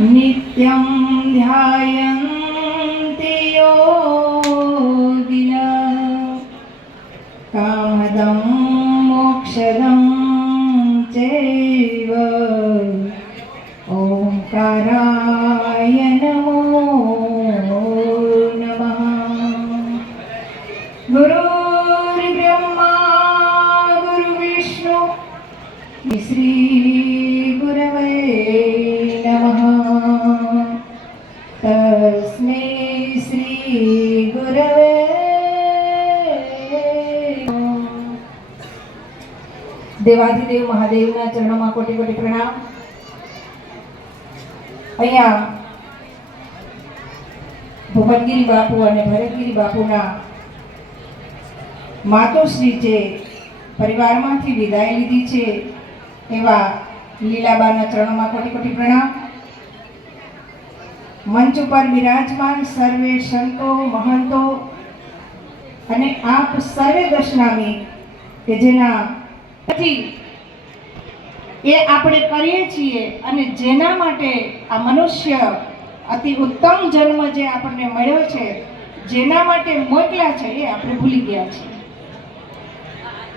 नित्यं ध्यायन्ति योगिनः। कामदं मोक्षदं चैव। ओङ्काराय नमो तस्मै श्रीगुरवे દેવાધિદેવ મહાદેવના ચરણોમાં કોટી કોટી પ્રણામ અહીંયા ભુવનગીરી બાપુ અને ભરતગીરી બાપુના માતોશ્રી જે પરિવારમાંથી વિદાય લીધી છે એવા લીલાબાના ચરણોમાં કોટી કોટી પ્રણામ મંચ ઉપર બિરાજમાન સર્વે સંતો, મહંતો અને આપ સર્વે દર્શનામી કે જેના થી એ આપણે કરીએ છીએ અને જેના માટે આ મનુષ્ય અતિ ઉત્તમ જન્મ જે આપણને મળ્યો છે, જેના માટે મોકલ્યા છે, એ આપણે ભૂલી ગયા છીએ.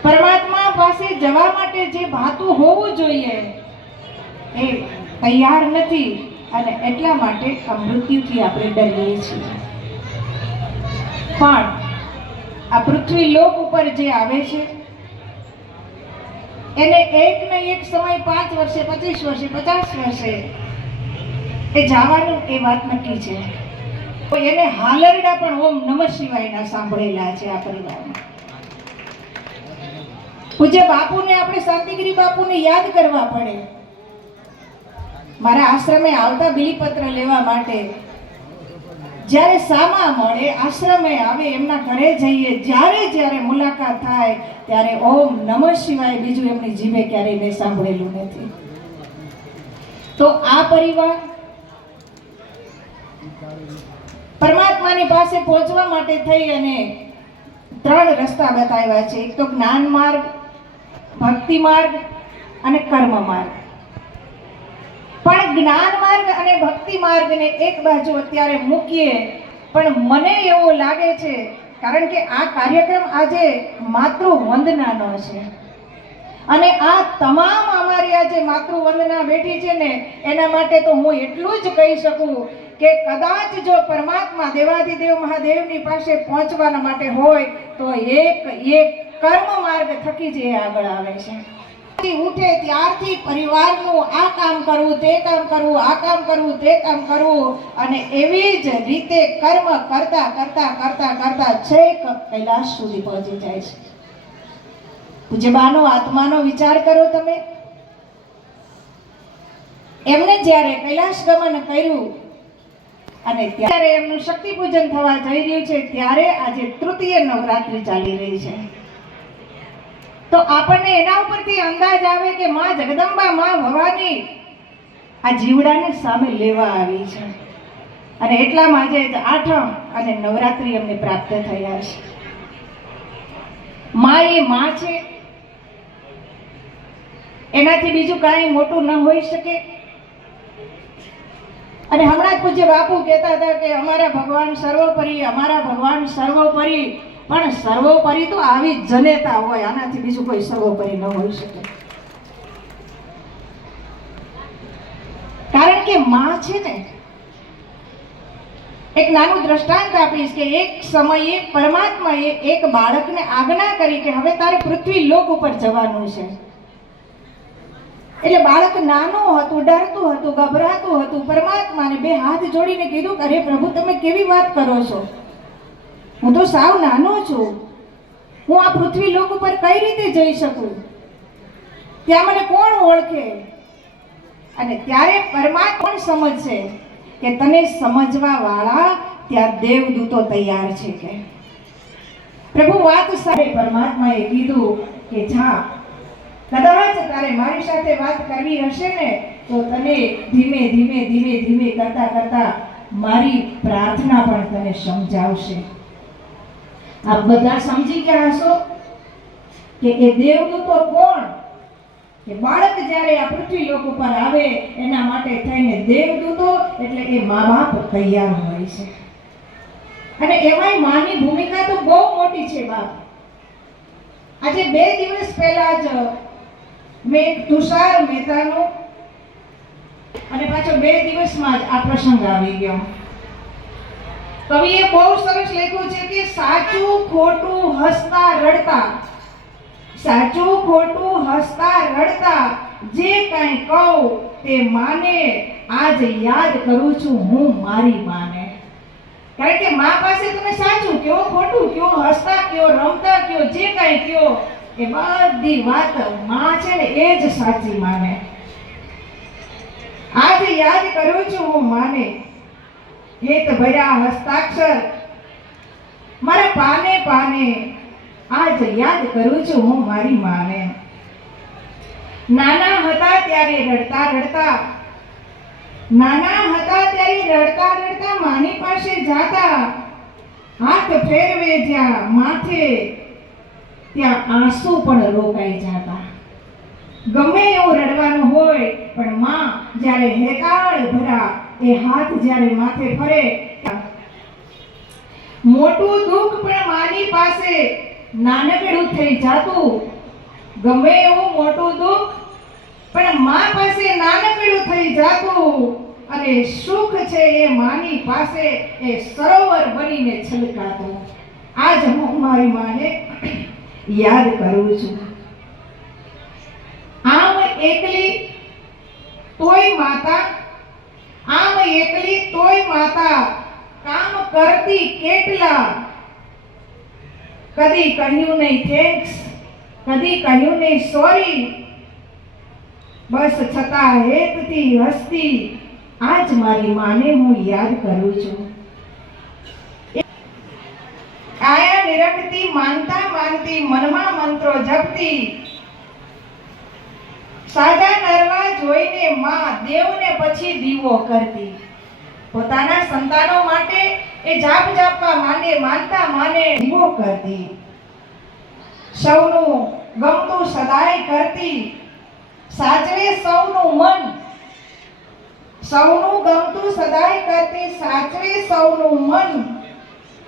પરમાત્મા પાસે જવા માટે જે ભાતું હોવું જોઈએ, એ તૈયાર નથી. અને એટલા માટે આ મૃત્યુથી આપણે ડરીએ છીએ. પણ આ પૃથ્વી લોક ઉપર જે આવે છે, એને એક ને એક સમય પાંચ વર્ષે, પચીસ વર્ષે, પચાસ વર્ષે, એ જવાનું એ વાત નક્કી છે. એને હાલરડા પણ ઓમ નમઃ શિવાયના સાંભળેલા છે આ પરિવારમાં. પૂજ્ય બાપુને આપણે શાંતિગીરી બાપુને યાદ કરવા પડે. મારા આશ્રમે આવતા બિલીપત્ર લેવા માટે. જ્યારે સામા મળે, આશ્રમે આવે, એમના ઘરે જઈએ, જ્યારે જ્યારે મુલાકાત થાય, ત્યારે ઓમ નમઃ શિવાય બીજું એમની જીભે ક્યારેય મેં સાંભળેલું નથી. તો આ પરિવાર પરમાત્માની પાસે પહોંચવા માટે થઈ અને ત્રણ રસ્તા બતાવ્યા છે. એક તો જ્ઞાન માર્ગ, ભક્તિ માર્ગ અને કર્મ માર્ગ. જ્ઞાન માર્ગ અને ભક્તિ માર્ગને એક બાજુ અત્યારે મૂકીએ. પણ મને એવું લાગે છે, કારણ કે આ કાર્યક્રમ આજે માતૃવંદનાનો છે. અને આ તમામ અમારી આજે માતૃવંદના બેઠી છે ને, એના માટે તો હું એટલું જ કહી શકું કે કદાચ જો પરમાત્મા દેવાધિદેવ મહાદેવની પાસે પહોંચવાના માટે હોય, તો એક એક કર્મ માર્ગ થકી જ એ આગળ આવે છે. ઉઠે ત્યારથી પરિવારનું આ કામ કરવું, તે કામ કરવું, આ કામ કરવું, તે કામ કરવું. અને એવી જ રીતે કર્મ કરતા કરતા કરતા કરતા છેક કૈલાશ સુધી પહોંચી જાય છે. પૂજ્યબાનો આત્માનો વિચાર કરો તમે. એમને જ્યારે કૈલાશ ગમન કર્યું, અને ત્યારે એમનું શક્તિ પૂજન થવા જઈ રહ્યું છે, ત્યારે આજે તૃતીય નવરાત્રિ ચાલી રહી છે. તો આપણને એના ઉપરથી અંદાજ આવે કે માં જગદંબા, માં ભવાની આ જીવડાને સામે લેવા આવી છે. અને એટલામાં આજે આઠમ અને નવરાત્રિ અમને પ્રાપ્ત થયા છે. માં એ માં છે. એનાથી બીજું કાંઈ મોટું ન હોઈ શકે. અને હમણાં જ પૂજ્ય બાપુ કહેતા હતા કે અમારા ભગવાન સર્વોપરી, અમારા ભગવાન સર્વોપરી. પણ સર્વોપરી તો આવી જનેતા હોય, આનાથી બીજું કોઈ સર્વોપરી ન હોઈ શકે. કારણ કે માં છે ને, એક નાનું દ્રષ્ટાંત આપીશ કે એક સમયે પરમાત્માએ એક બાળકને આજ્ઞા કરી કે હવે તારે પૃથ્વી લોક ઉપર જવાનું છે. એટલે બાળક નાનું હતું, ડરતું હતું, ગભરાતું હતું, પરમાત્માને બે હાથ જોડીને કીધું અરે પ્રભુ, તમે કેવી વાત કરો છો? હું તો સાવ નાનો છું. હું આ પૃથ્વી લોક ઉપર કઈ રીતે જઈ શકું? ત્યાં મને કોણ ઓળખે? અને ત્યારે પરમાત્મા કોણ સમજશે કે તને સમજવા વાળા ત્યાં દેવદૂતો તૈયાર છે કે? પ્રભુ, વાત સાથે પરમાત્માએ કીધું કે, જા. કદાચ તારે મારી સાથે વાત કરવી હશે ને, તો તને ધીમે ધીમે ધીમે ધીમે કરતા કરતા મારી પ્રાર્થના પણ તને સમજાવશે. આપ બધા સમજી ગયા હશો કે એ દેવદૂતો કોણ? કે બાળક જ્યારે આ પૃથ્વી લોક ઉપર આવે, એના માટે થઈને દેવદૂતો એટલે એ મા બાપ તૈયાર હોય છે. અને એમાંય માની ભૂમિકા તો બહુ મોટી છે બાપ. આજે બે દિવસ પહેલા જ મેં એક તુષાર મહેતાનો અને પાછો બે દિવસમાં જ આ પ્રસંગ આવી ગયો. કવિએ બહુ સરસ લખ્યું છે કે સાચું ખોટું હસતા રડતા. સાચું ખોટું હસતા રડતા. જે કાંઈ કહું તે માને. આજ યાદ કરું છું હું મારી માને. કારણ કે મા પાસે તમે સાચું, કયો ખોટું, કયો હસતા, કયો રમતા, કયો જે કાંઈ કયો, એ બધી વાતમાં છે ને એ જ સાચી માને. આજ યાદ કરું છું હું માને. હેત ભર્યા હસ્તાક્ષર. મારા પાને પાને આજ યાદ કરું છું હું મારી માને. નાના હતા ત્યારે રડતા રડતા, નાના હતા ત્યારે રડતા રડતા માની પાસે જાતા. હાથ ફેરવે જ્યાં માથે, ત્યાં આંસુ પણ રોકાઈ જાતા. ગમે એવું રડવાનું હોય, પણ માં જ્યારે હેકાળ ભરા એ હાથ જ્યારે માથે ફરે, મોટું દુઃખ પણ માની પાસે નાનકડું થઈ જાતું. ગમે એવું મોટું દુઃખ, પણ મા પાસે નાનકડું થઈ જાતું. અને સુખ છે એ માની પાસે એ સરોવર બનીને છલકાતું. આજ હું મારી માને યાદ કરું છું. આમ એકલી તોય માતા આમ એકલી તોય માતા કામ કરતી કેટલા? કદી કહ્યું નહીં થેન્ક્સ કદી કહ્યું નહીં સોરી બસ છતાં હેતથી હસતી આજ મારી માને હું યાદ કરું છું. આયા નિરખતી માનતા માનતી, મનમાં મંત્રો જપતી. સાજા નરવા પછી દીવો કરતી. પોતાના સંતાનો માટે એ જાપ જાપવા માંડે, માનતા માને દીવો કરતી. સૌનું ગમતું સદાય કરતી. સાચવે સૌનું મન. સૌનું ગમતું સદાય કરતી, સાચવે સૌનું મન.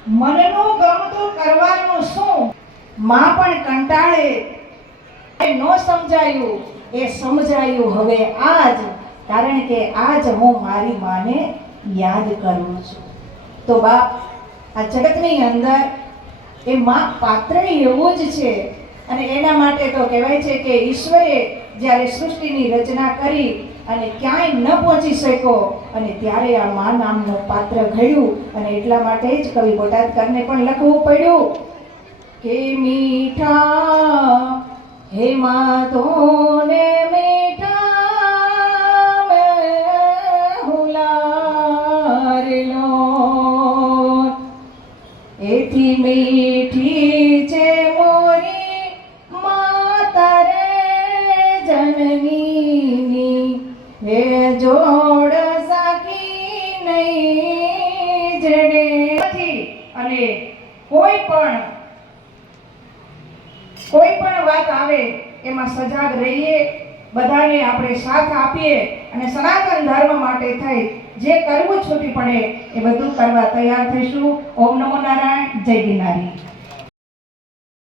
મનનું ગમતું કરવાનું શું? માં પણ કંટાળે. ન સમજાયું, એ સમજાયું હવે આજ. કારણ કે આજ હું મારી માને યાદ કરું છું. તો બાપ, આ જગતની અંદર એ માં પાત્ર એવું જ છે. અને એના માટે તો કહેવાય છે કે ઈશ્વરે જ્યારે સૃષ્ટિની રચના કરી અને ક્યાંય ન પહોંચી શક્યો, અને ત્યારે આ મા નામનું પાત્ર ઘડ્યું. અને એટલા માટે જ કવિ બોટાદકરને પણ લખવું પડ્યું કે મીઠા હે મા તો મીઠા એથી મીઠી છે મોરી માતા રે જનનીની. હે જોડ સાકી નહીં જડે. અને કોઈ પણ કોઈ પણ વાત આવે, એમાં સજાગ રહીએ. બધાને આપણે સાથ આપીએ અને સનાતન ધર્મ માટે થઈ જે કરવું છૂટી પડે એ બધું કરવા તૈયાર થઈશું. ઓમ નમો નારાયણ. જય ગિરનારી.